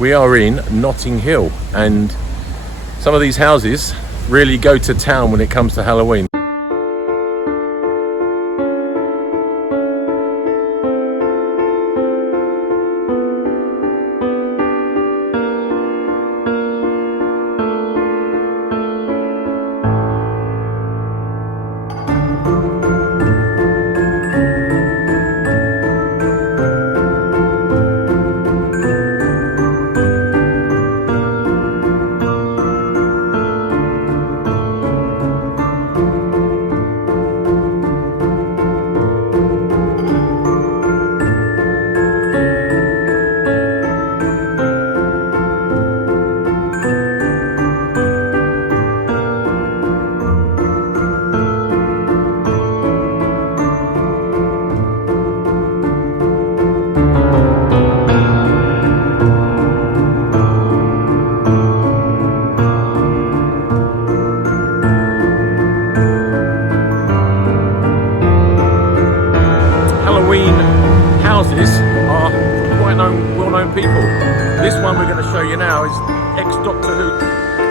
We are in Notting Hill, and some of these houses really go to town when it comes to Halloween. Halloween houses are quite well-known people. This one we're going to show you now is ex-Doctor Who